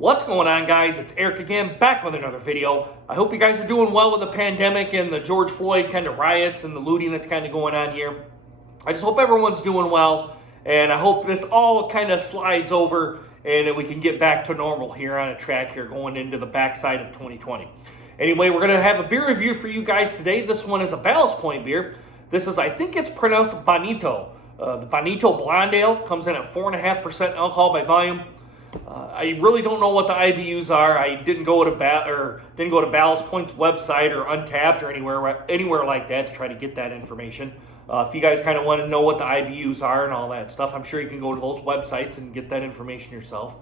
What's going on, guys? It's Eric again, back with another video. I hope you guys are doing well with the pandemic and the George Floyd kind of riots and the looting that's kind of going on here. I just hope everyone's doing well, and I hope this all kind of slides over and that we can get back to normal here on a track here going into the backside of 2020. Anyway, we're going to have a beer review for you guys today. This one is a Ballast Point beer. This is, I think it's pronounced Bonito. The Bonito Blonde Ale comes in at 4.5% alcohol by volume. I really don't know what the IBUs are. I didn't go to Ballast Point's website or Untapped or anywhere like that to try to get that information. If you guys kind of want to know what the IBUs are and all that stuff, I'm sure you can go to those websites and get that information yourself.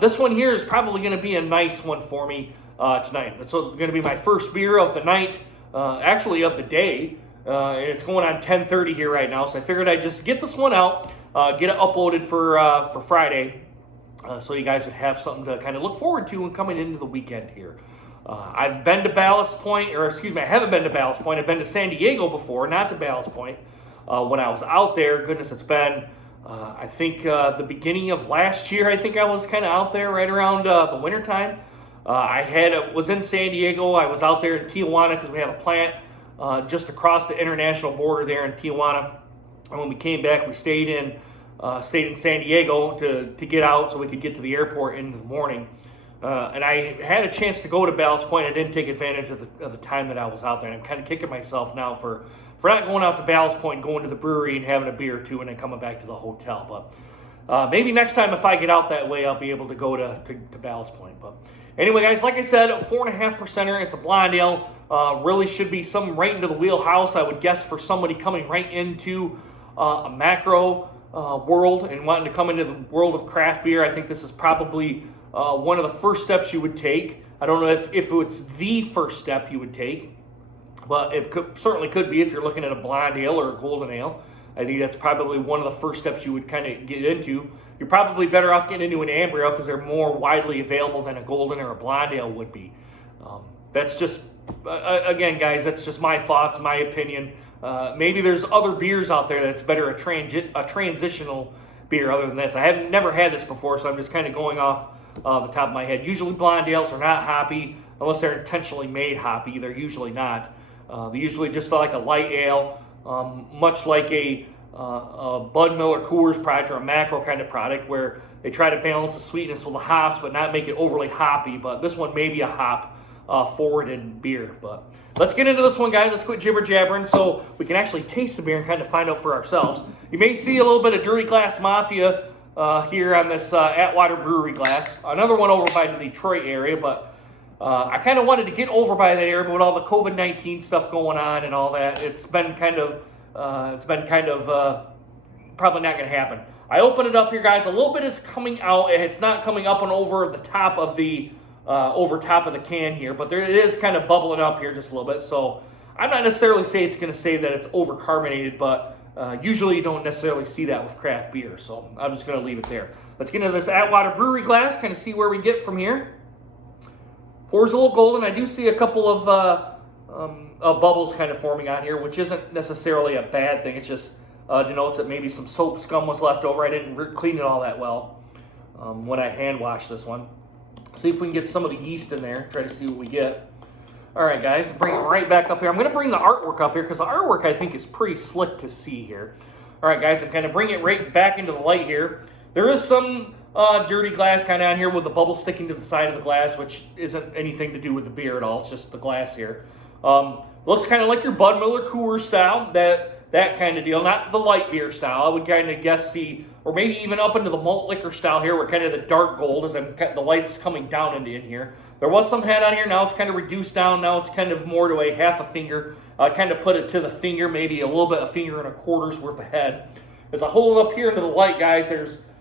This one here is probably going to be a nice one for me tonight. It's going to be my first beer of the night, actually of the day. And it's going on 10:30 here right now, so I figured I'd just get this one out, get it uploaded for Friday. So you guys would have something to kind of look forward to when coming into the weekend here. I've been to Ballast Point, or excuse me, I haven't been to Ballast Point. I've been to San Diego before, not to Ballast Point. When I was out there, goodness, it's been, I think the beginning of last year, I think I was kind of out there right around the winter time. Was in San Diego. I was out there in Tijuana because we have a plant just across the international border there in Tijuana. And when we came back, we stayed in San Diego to get out so we could get to the airport in the morning. And I had a chance to go to Ballast Point. I didn't take advantage of the time that I was out there. And I'm kind of kicking myself now for not going out to Ballast Point, going to the brewery and having a beer or two and then coming back to the hotel. But maybe next time if I get out that way, I'll be able to go to Ballast Point. But anyway, guys, like I said, a 4.5%er. It's a blonde ale. Really should be something right into the wheelhouse, I would guess, for somebody coming right into a macro world and wanting to come into the world of craft beer. I think this is probably one of the first steps you would take. I don't know if it's the first step you would take, but it certainly could be if you're looking at a blonde ale or a golden ale. I think that's probably one of the first steps you would kind of get into. You're probably better off getting into an amber ale because they're more widely available than a golden or a blonde ale would be. That's just, again, guys, that's just my thoughts, my opinion. Maybe there's other beers out there that's better, a transitional beer other than this. I have never had this before, so I'm just kind of going off the top of my head. Usually blonde ales are not hoppy unless they're intentionally made hoppy. They're usually not. They're usually just like a light ale, much like a Bud Miller Coors product or a macro kind of product where they try to balance the sweetness with the hops but not make it overly hoppy. But this one may be a hop forwarded beer. But let's get into this one, guys. Let's quit jibber jabbering so we can actually taste the beer and kind of find out for ourselves. You may see a little bit of Dirty Glass Mafia here on this Atwater Brewery glass. Another one over by the Detroit area, but I kind of wanted to get over by that area, but with all the COVID-19 stuff going on and all that, it's been kind of probably not going to happen. I open it up here, guys. A little bit is coming out. It's not coming up and over the top of the can here, but it is kind of bubbling up here just a little bit. So I'm not necessarily saying it's going to say that it's over carbonated, but usually you don't necessarily see that with craft beer. So I'm just going to leave it there. Let's get into this Atwater Brewery glass, kind of see where we get from here. Pours a little golden. I do see a couple of bubbles kind of forming on here, which isn't necessarily a bad thing. It just denotes that maybe some soap scum was left over. I didn't clean it all that well when I hand washed this one. See if we can get some of the yeast in there. Try to see what we get. All right, guys, bring it right back up here. I'm going to bring the artwork up here because the artwork, I think, is pretty slick to see here. All right, guys, I'm kind of bring it right back into the light here. There is some dirty glass kind of on here with the bubble sticking to the side of the glass, which isn't anything to do with the beer at all. It's just the glass here. Looks kind of like your Bud Miller Coors style, that kind of deal. Not the light beer style. I would kind of guess or maybe even up into the malt liquor style here, where kind of the dark gold is the light's coming down into in here. There was some head on here. Now it's kind of reduced down. Now it's kind of more to a half a finger. Kind of put it to the finger, maybe a little bit, a finger and a quarter's worth of head. There's a hole up here into the light, guys.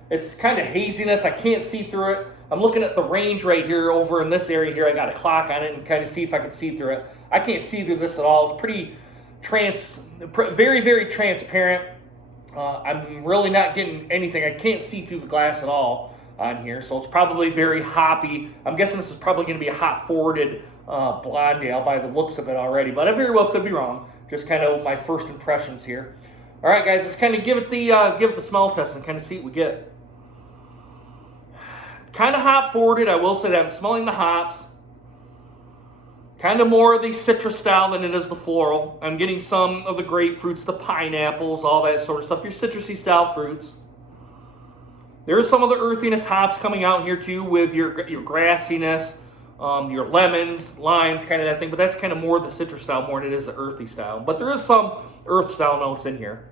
It's kind of haziness. I can't see through it. I'm looking at the range right here over in this area here. I got a clock on it and kind of see if I can see through it. I can't see through this at all. It's pretty very, very transparent. I'm really not getting anything. I can't see through the glass at all on here, so it's probably very hoppy. I'm guessing this is probably going to be a hop-forwarded blonde ale by the looks of it already, but I very well could be wrong. Just kind of my first impressions here. All right, guys, let's kind of give it the smell test and kind of see what we get. kind of hop forwarded. I will say that I'm smelling the hops. Kind of more of the citrus style than it is the floral. I'm getting some of the grapefruits, the pineapples, all that sort of stuff. Your citrusy style fruits. There is some of the earthiness hops coming out here too with your grassiness, your lemons, limes, kind of that thing. But that's kind of more the citrus style more than it is the earthy style. But there is some earth style notes in here.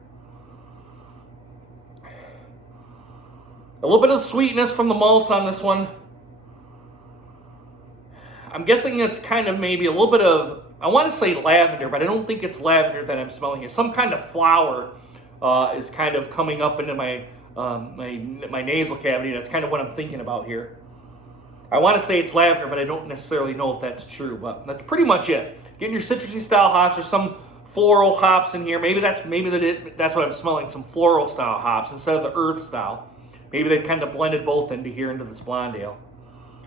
A little bit of sweetness from the malts on this one. I'm guessing it's kind of maybe a little bit of, I want to say lavender, but I don't think it's lavender that I'm smelling here. Some kind of flower is kind of coming up into my nasal cavity. That's kind of what I'm thinking about here. I want to say it's lavender, but I don't necessarily know if that's true. But that's pretty much it. Getting your citrusy style hops. There's some floral hops in here. Maybe that's what I'm smelling. Some floral style hops instead of the earth style. Maybe they've kind of blended both into here into this blonde ale.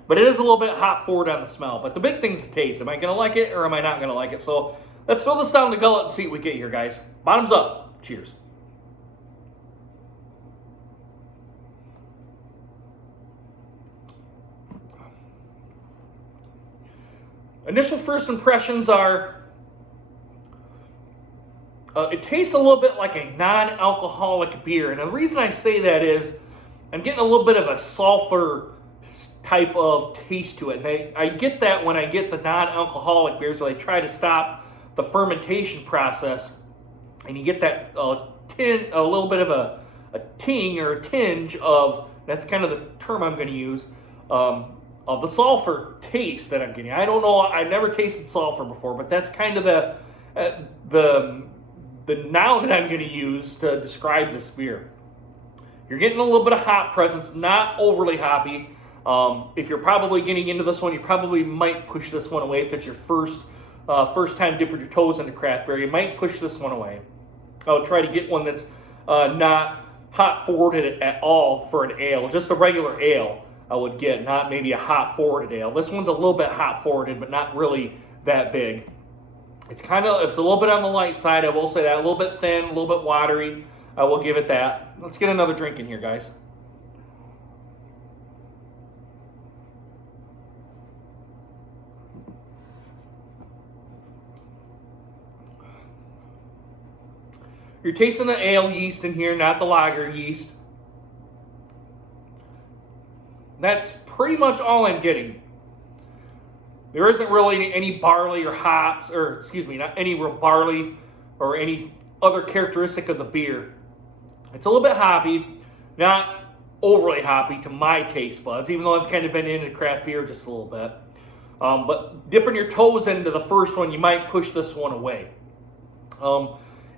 But it is a little bit hop forward on the smell. But the big thing's the taste. Am I going to like it or am I not going to like it? So let's throw this down the gullet and see what we get here, guys. Bottoms up. Cheers. Initial first impressions are, it tastes a little bit like a non-alcoholic beer. And the reason I say that is I'm getting a little bit of a sulfur type of taste to it. And I get that when I get the non-alcoholic beers, so I try to stop the fermentation process, and you get that a little bit of a ting or a tinge of, that's kind of the term I'm going to use, of the sulfur taste that I'm getting. I don't know, I've never tasted sulfur before, but that's kind of the noun that I'm going to use to describe this beer. You're getting a little bit of hop presence, not overly hoppy. If you're probably getting into this one, you probably might push this one away. If it's your first time dipping your toes into craft beer, you might push this one away. I would try to get one that's not hop forwarded at all for an ale. Just a regular ale I would get, not maybe a hop forwarded ale. This one's a little bit hop forwarded, but not really that big. It's a little bit on the light side, I will say that. A little bit thin, a little bit watery. I will give it that. Let's get another drink in here, guys. You're tasting the ale yeast in here, not the lager yeast. That's pretty much all I'm getting. There isn't really any barley or hops, or excuse me, not any real barley or any other characteristic of the beer. It's a little bit hoppy, not overly hoppy to my taste buds, even though I've kind of been into craft beer just a little bit. But dipping your toes into the first one, you might push this one away.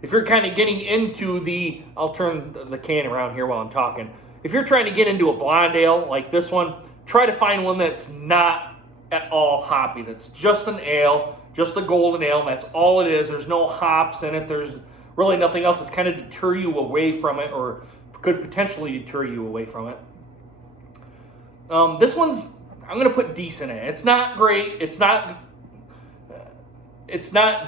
If you're kind of getting into I'll turn the can around here while I'm talking. If you're trying to get into a blonde ale like this one, try to find one that's not at all hoppy. That's just an ale, just a golden ale, and that's all it is. There's no hops in it. There's really nothing else that's kind of deter you away from it, or could potentially deter you away from it. This one's, I'm going to put decent in it. It's not great. It's not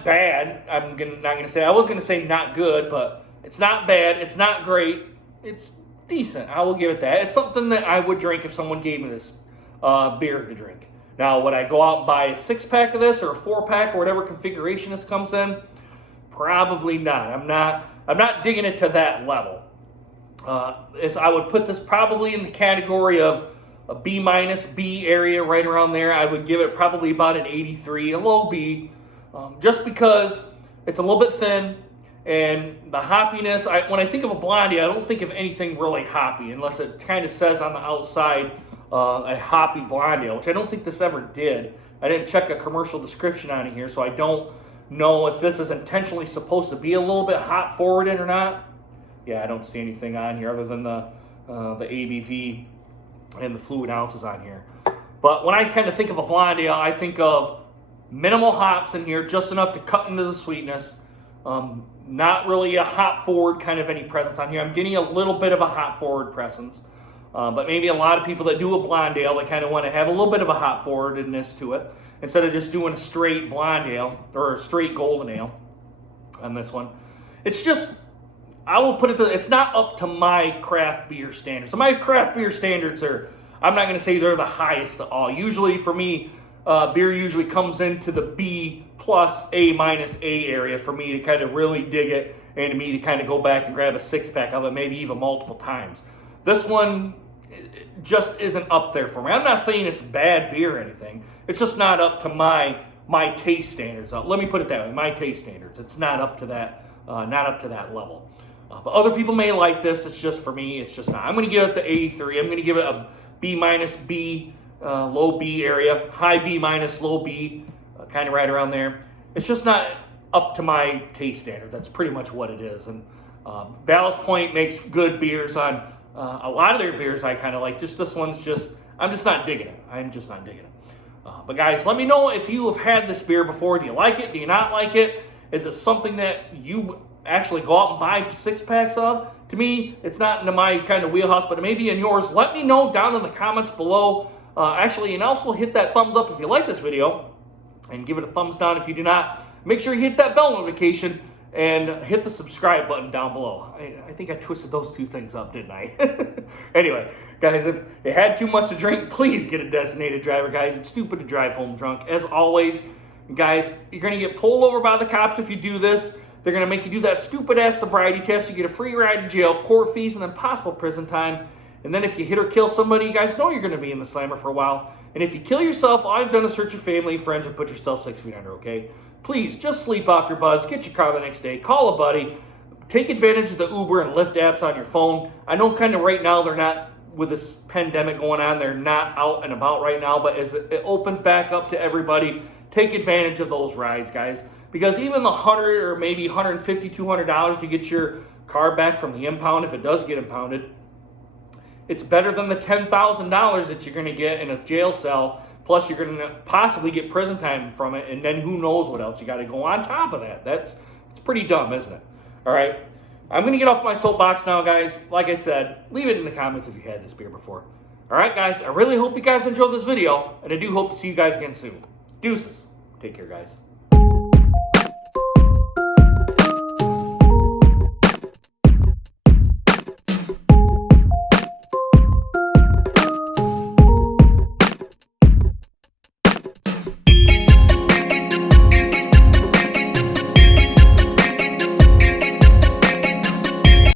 bad. I was going to say not good, but it's not bad. It's not great. It's decent. I will give it that. It's something that I would drink if someone gave me this beer to drink. Now, would I go out and buy a 6-pack of this or a 4-pack or whatever configuration this comes in? Probably not. I'm not digging it to that level. I would put this probably in the category of a B minus, B area, right around there. I would give it probably about an 83, a low B, just because it's a little bit thin, and the hoppiness, when I think of a blondie, I don't think of anything really hoppy, unless it kind of says on the outside a hoppy blondie, which I don't think this ever did. I didn't check a commercial description on it here, so I don't know if this is intentionally supposed to be a little bit hop forwarded or not. Yeah, I don't see anything on here other than the ABV and the fluid ounces on here. But when I kind of think of a blonde ale, I think of minimal hops in here, just enough to cut into the sweetness. Not really a hop forward kind of any presence on here. I'm getting a little bit of a hop forward presence. But maybe a lot of people that do a blonde ale, they kind of want to have a little bit of a hop forwardedness to it, instead of just doing a straight blonde ale or a straight golden ale on this one. It's just, I will put it to, it's not up to my craft beer standards. So my craft beer standards are, I'm not going to say they're the highest at all. Usually for me, beer usually comes into the B plus A minus A area for me to kind of really dig it, and me to kind of go back and grab a 6-pack of it, maybe even multiple times. This one just isn't up there for me. I'm not saying it's bad beer or anything. It's just not up to my taste standards. Let me put it that way, my taste standards. It's not up to that, level. But other people may like this. It's just, for me, it's just not. I'm going to give it the 83. I'm going to give it a B minus B, low B area, high B minus low B, kind of right around there. It's just not up to my taste standards. That's pretty much what it is. And Ballast Point makes good beers on a lot of their beers I kind of like. Just this one's just, I'm just not digging it. I'm just not digging it. But guys, let me know if you have had this beer before. Do you like it? Do you not like it? Is it something that you actually go out and buy 6-packs of? To me, it's not into my kind of wheelhouse, but it may be in yours. Let me know down in the comments below. Actually, and also hit that thumbs up if you like this video, and give it a thumbs down if you do not. Make sure you hit that bell notification and hit the subscribe button down below. I think I twisted those two things up, didn't I? Anyway, guys, if you had too much to drink, please get a designated driver, guys. It's stupid to drive home drunk. As always, guys, you're going to get pulled over by the cops if you do this. They're going to make you do that stupid-ass sobriety test. You get a free ride to jail, court fees, and then possible prison time. And then if you hit or kill somebody, you guys know you're going to be in the slammer for a while. And if you kill yourself, all you've done is hurt your family, friends, and put yourself 6 feet under, okay? Please, just sleep off your buzz, get your car the next day, call a buddy, take advantage of the Uber and Lyft apps on your phone. I know kind of right now they're not, with this pandemic going on, they're not out and about right now, but as it opens back up to everybody, take advantage of those rides, guys. Because even the $100 or maybe $150, $200 to get your car back from the impound, if it does get impounded, it's better than the $10,000 that you're going to get in a jail cell. Plus, you're going to possibly get prison time from it, and then who knows what else you got to go on top of that. It's pretty dumb, isn't it? All right, I'm going to get off my soapbox now, guys. Like I said, leave it in the comments if you had this beer before. All right, guys, I really hope you guys enjoyed this video, and I do hope to see you guys again soon. Deuces. Take care, guys.